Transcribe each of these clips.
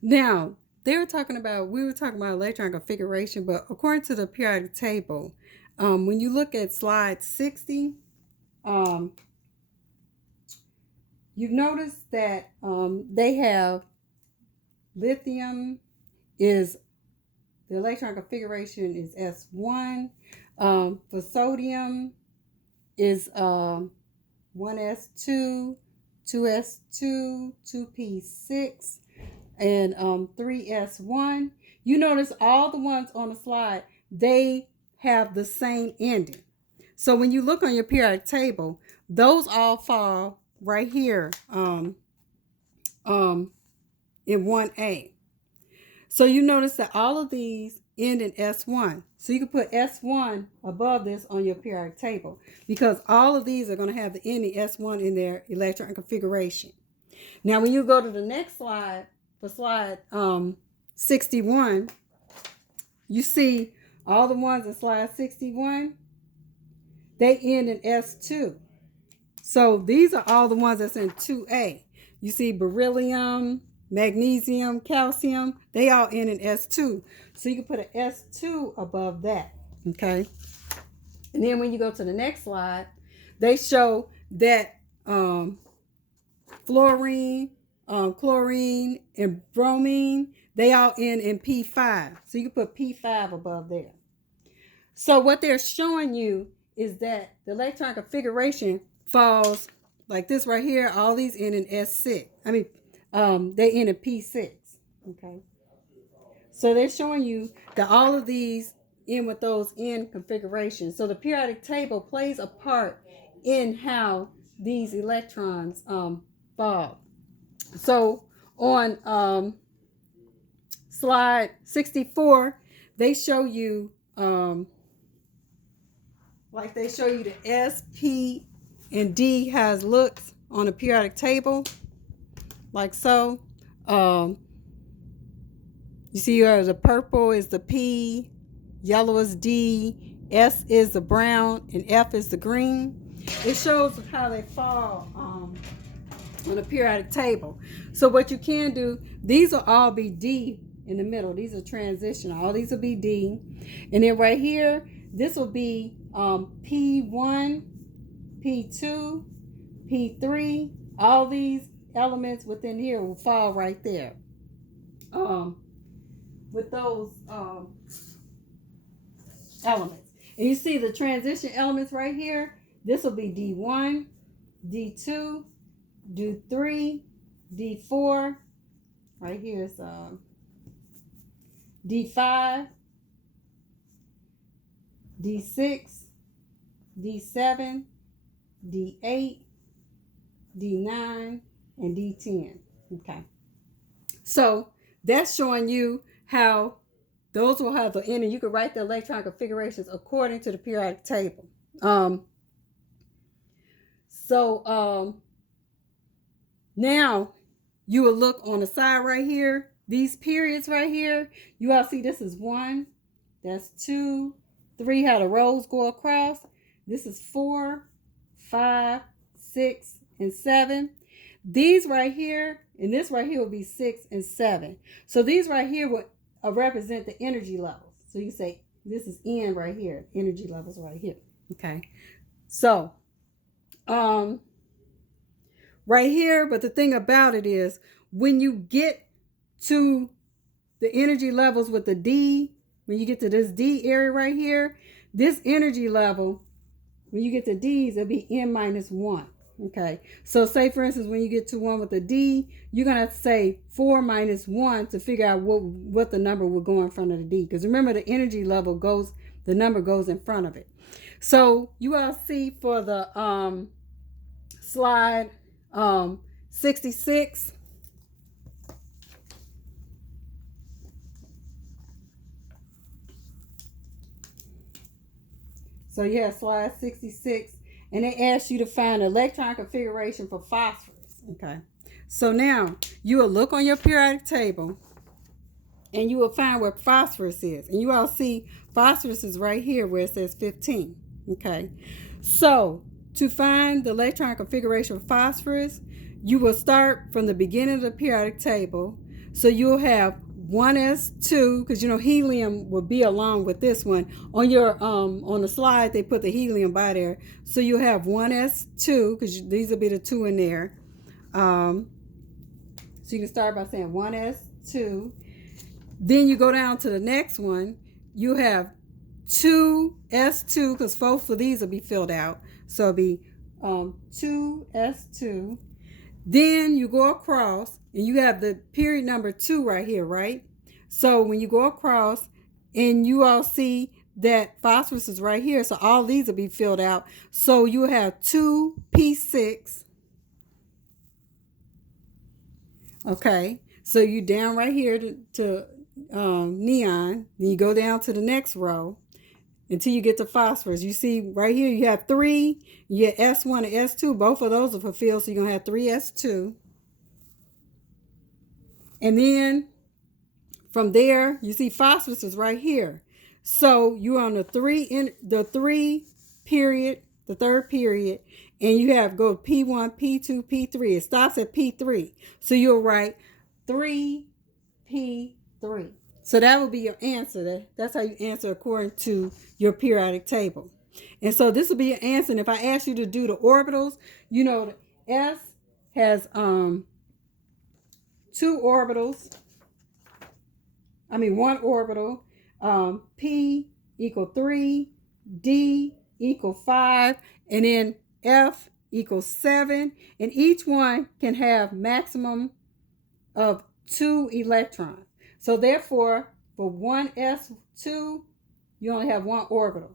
Now, we were talking about electron configuration, but according to the periodic table, when you look at slide 60, um, you've noticed that they have lithium is the electron configuration is S1. For sodium is 1s2, 2s2, 2p6, and 3s1. You notice all the ones on the slide, they have the same ending. So when you look on your periodic table, those all fall right here in 1A. So you notice that all of these end in S1. So you can put S1 above this on your periodic table because all of these are going to have the ending S1 in their electron configuration. Now, when you go to the next slide, for slide 61, you see all the ones in slide 61, they end in S2. So these are all the ones that's in 2A. You see beryllium, magnesium, calcium, they all end in S2. So you can put an S2 above that, okay? And then when you go to the next slide, they show that fluorine, chlorine, and bromine, they all end in P5. So you can put P5 above there. So what they're showing you is that the electron configuration falls like this right here. All these end in S6. They end in P6. Okay. So they're showing you that all of these end with those end configurations. So the periodic table plays a part in how these electrons fall. So on slide 64, they show you like they show you the S, P, and D has looks on a periodic table, like so. You see the purple is the P, yellow is D, S is the brown, and F is the green. It shows how they fall on a periodic table. So what you can do, these will all be D in the middle. These are transitional. All these will be D. And then right here, this will be P1, P2, P3. All these elements within here will fall right there. With those elements. And you see the transition elements right here. This will be D1, D2, D3, D4. Right here is D5, D6, D7, D8, D9, and D10. Okay. So that's showing you how those will have the ending. You can write the electron configurations according to the periodic table. Now you will look on the side right here. These periods right here, you all see this is 1, that's 2, 3, how the rows go across. This is 4, 5, 6, and 7. These right here, and this right here will be 6 and 7. So these right here will represent the energy levels. So you say this is N right here, energy levels right here. Okay. So, right here, but the thing about it is when you get to the energy levels with the D, when you get to this D area right here, this energy level, when you get to D's, it'll be N minus 1. Okay, so say for instance, when you get to one with a D, you're going to have to say 4 minus 1 to figure out what the number will go in front of the D. Because remember, the energy level goes, the number goes in front of it. So you all see for the slide 66. So you have slide 66. And they ask you to find electron configuration for phosphorus. Okay. So now you will look on your periodic table and you will find where phosphorus is. And you all see phosphorus is right here where it says 15. Okay. So to find the electron configuration for phosphorus, you will start from the beginning of the periodic table. So you'll have 1s2, because you know helium will be along with this one. On your on the slide they put the helium by there. So you'll have 1s2, because these will be the 2 in there. So you can start by saying 1s2. Then you go down to the next one. You have 2s2, because both of these will be filled out. So it'll be 2s2. Then you go across and you have the period number 2 right here, right? So when you go across and you all see that phosphorus is right here, so all these will be filled out. So you have 2p6. Okay, so you down right here to neon. Then you go down to the next row until you get to phosphorus. You see right here you have 3, you get S1 and S2. Both of those are fulfilled, so you're going to have 3s2. And then from there, you see phosphorus is right here. So you're on the 3 period, the third period, and you have go P1, P2, P3. It stops at P3. So you'll write 3P3. So that will be your answer. That's how you answer according to your periodic table. And so this will be your answer. And if I ask you to do the orbitals, you know the S has 2 orbitals. One orbital. P equal 3, D equal 5, and then F equals 7. And each one can have maximum of 2 electrons. So therefore, for 1s2, you only have 1 orbital,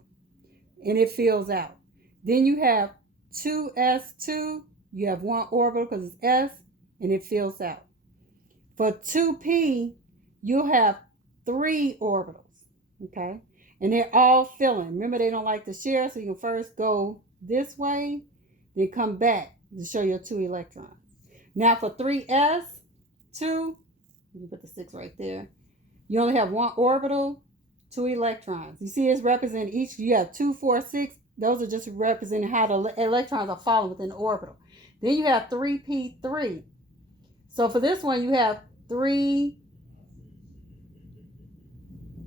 and it fills out. Then you have 2s2, you have 1 orbital because it's S, and it fills out. For 2p, you'll have 3 orbitals, okay? And they're all filling. Remember, they don't like to share, so you can first go this way, then come back to show your 2 electrons. Now for 3s2, you put the 6 right there. You only have 1 orbital, 2 electrons. You see it's representing each. You have 2, 4, 6. Those are just representing how the electrons are falling within the orbital. Then you have 3p3. So for this one, you have 3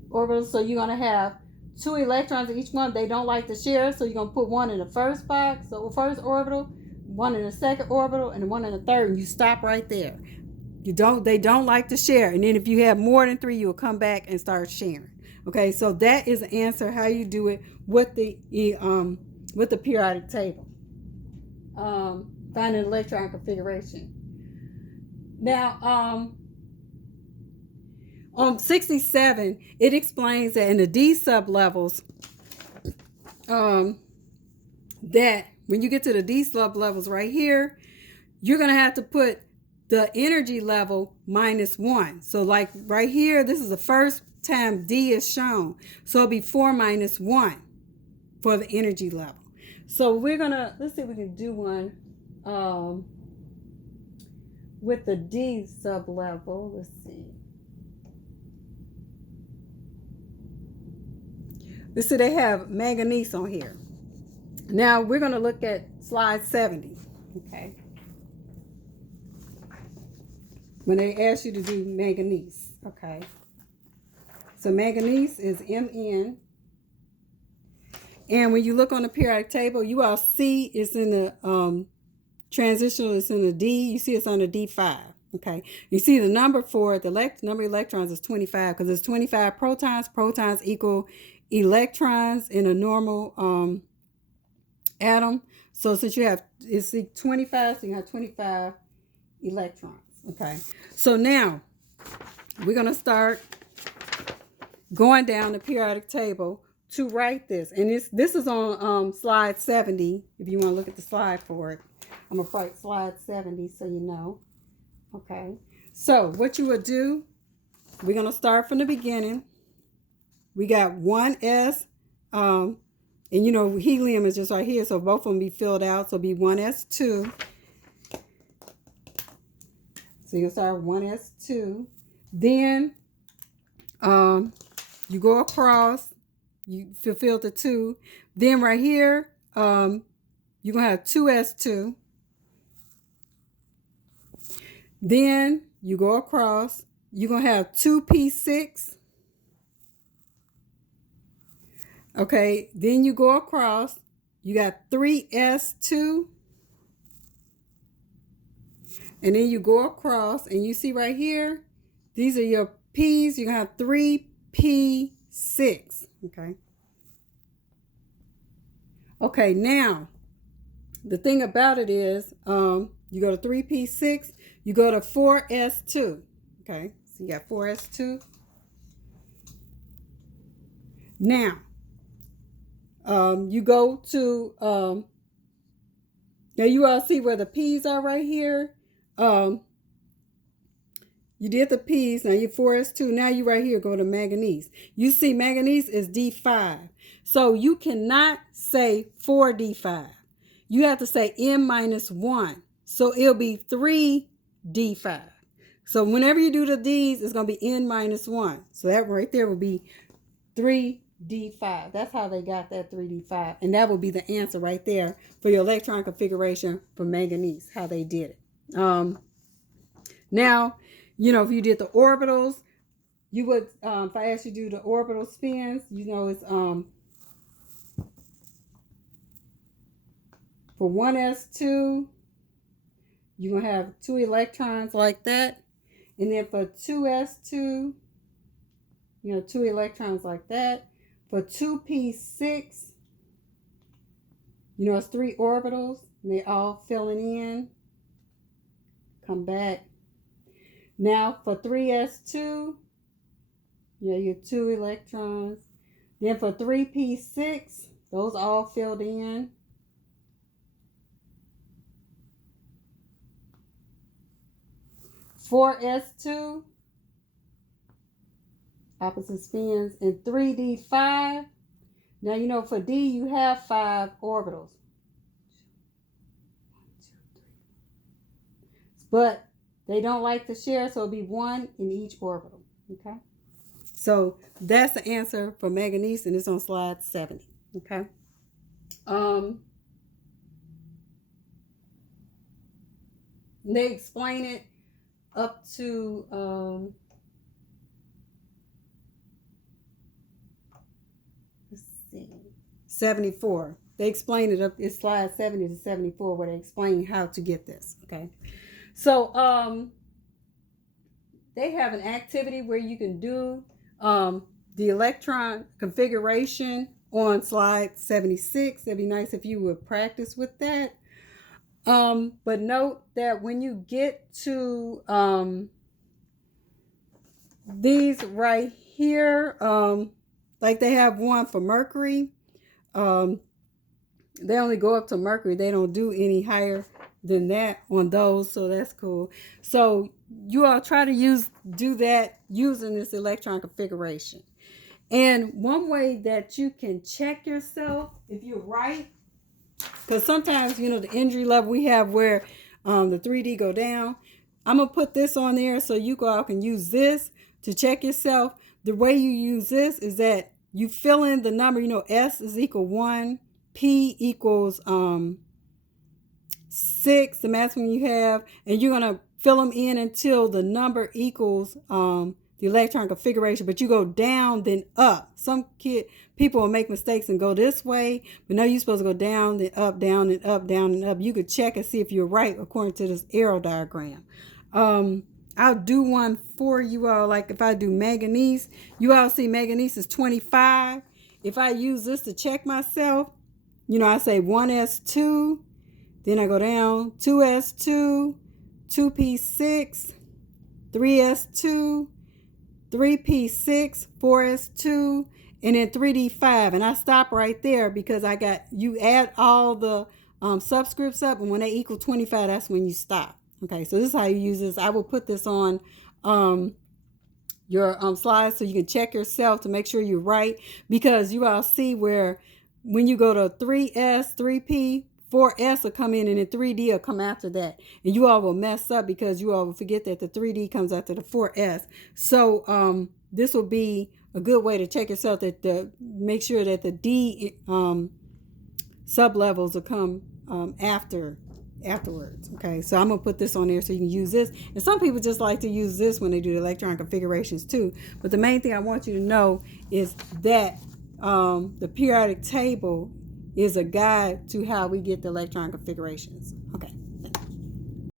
orbitals. So you're going to have 2 electrons in each one. They don't like to share. So you're going to put 1 in the first box, so first orbital, 1 in the second orbital, and 1 in the third. And you stop right there. They don't like to share. And then if you have more than 3, you'll come back and start sharing. Okay, so that is the answer how you do it with the periodic table. Finding electron configuration. Now, on 67, it explains that in the D sublevels, that when you get to the D sublevels right here, you're going to have to put the energy level -1. So like right here, this is the first time D is shown. So it'll be 4 minus 1 for the energy level. So let's see if we can do one with the D sublevel. Let's see. Let's see, they have manganese on here. Now we're going to look at slide 70. Okay. When they ask you to do manganese, okay. So manganese is Mn. And when you look on the periodic table, you all see it's in the transitional, it's in the D. You see it's on the D5, okay. You see the number for it, the number of electrons is 25 because it's 25 protons. Protons equal electrons in a normal atom. So since you have, it's 25, so you have 25 electrons. Okay, so now we're going to start going down the periodic table to write this. And this is on slide 70, if you want to look at the slide for it. I'm going to write slide 70 so you know. Okay, so what you would do, we're going to start from the beginning. We got 1s, and you know helium is just right here, so both of them be filled out, so it'll be 1s2. So you'll start with 1s2. Then you go across, you fulfill the 2. Then right here, you're going to have 2s2. Then you go across, you're going to have 2p6. Okay, then you go across. You got 3s2. And then you go across, and you see right here, these are your p's. You're going to have 3p6. Okay. Okay, now, the thing about it is, you go to 3p6, you go to 4s2. Okay, so you got 4s2. Now, you go to, now you all see where the p's are right here. You did the p's, now you're 4s2. Now you right here, go to manganese. You see manganese is D5. So you cannot say 4D5. You have to say N-1. So it'll be 3D5. So whenever you do the D's, it's going to be N-1. So that right there will be 3D5. That's how they got that 3D5. And that will be the answer right there for your electron configuration for manganese, how they did it. Now, you know, if you did the orbitals, you would, if I asked you to do the orbital spins, you know, it's, for 1s2, you're going to have 2 electrons like that. And then for 2s2, you know, 2 electrons like that. For 2p6, you know, it's 3 orbitals. And they're all filling in. Come back. Now for 3s2, you know, you have 2 electrons. Then for 3p6, those all filled in. For S2, opposite spins, and 3D5. Now, you know, for D, you have 5 orbitals. But they don't like to share, so it'll be 1 in each orbital. Okay? So that's the answer for manganese, and it's on slide 70. Okay? They explain it up to let's see, 74. They explain it up, it's slide 70 to 74 where they explain how to get this. Okay, so they have an activity where you can do the electron configuration on slide 76. It'd be nice if you would practice with that. But note that when you get to these right here, like they have one for mercury, they only go up to mercury. They don't do any higher than that on those, so that's cool. So you all try to do that using this electron configuration. And one way that you can check yourself if you're right, because sometimes, you know, the injury level we have where the 3D go down. I'm going to put this on there so you all can use this to check yourself. The way you use this is that you fill in the number, you know, S is equal 1, P equals 6, the maximum you have, and you're going to fill them in until the number equals the electron configuration, but you go down then up. Some people will make mistakes and go this way, but no, you're supposed to go down then up, down and up, down and up. You could check and see if you're right according to this arrow diagram. I'll do one for you all. Like if I do manganese, you all see manganese is 25. If I use this to check myself, you know, I say 1s2, then I go down 2s2, 2p6, 3s2, 3p6, 4s2, and then 3d5, and I stop right there because I got, you add all the subscripts up, and when they equal 25, that's when you stop. Okay, so this is how you use this. I will put this on your slides so you can check yourself to make sure you're right, because you all see where when you go to 3s, 3p, 4s will come in and then 3d will come after that, and you all will mess up because you all will forget that the 3d comes after the 4s. So this will be a good way to check yourself, that make sure that the D sub levels will come after afterwards. Okay, so I'm gonna put this on there so you can use this. And some people just like to use this when they do the electron configurations too. But the main thing I want you to know is that the periodic table is a guide to how we get the electron configurations. Okay.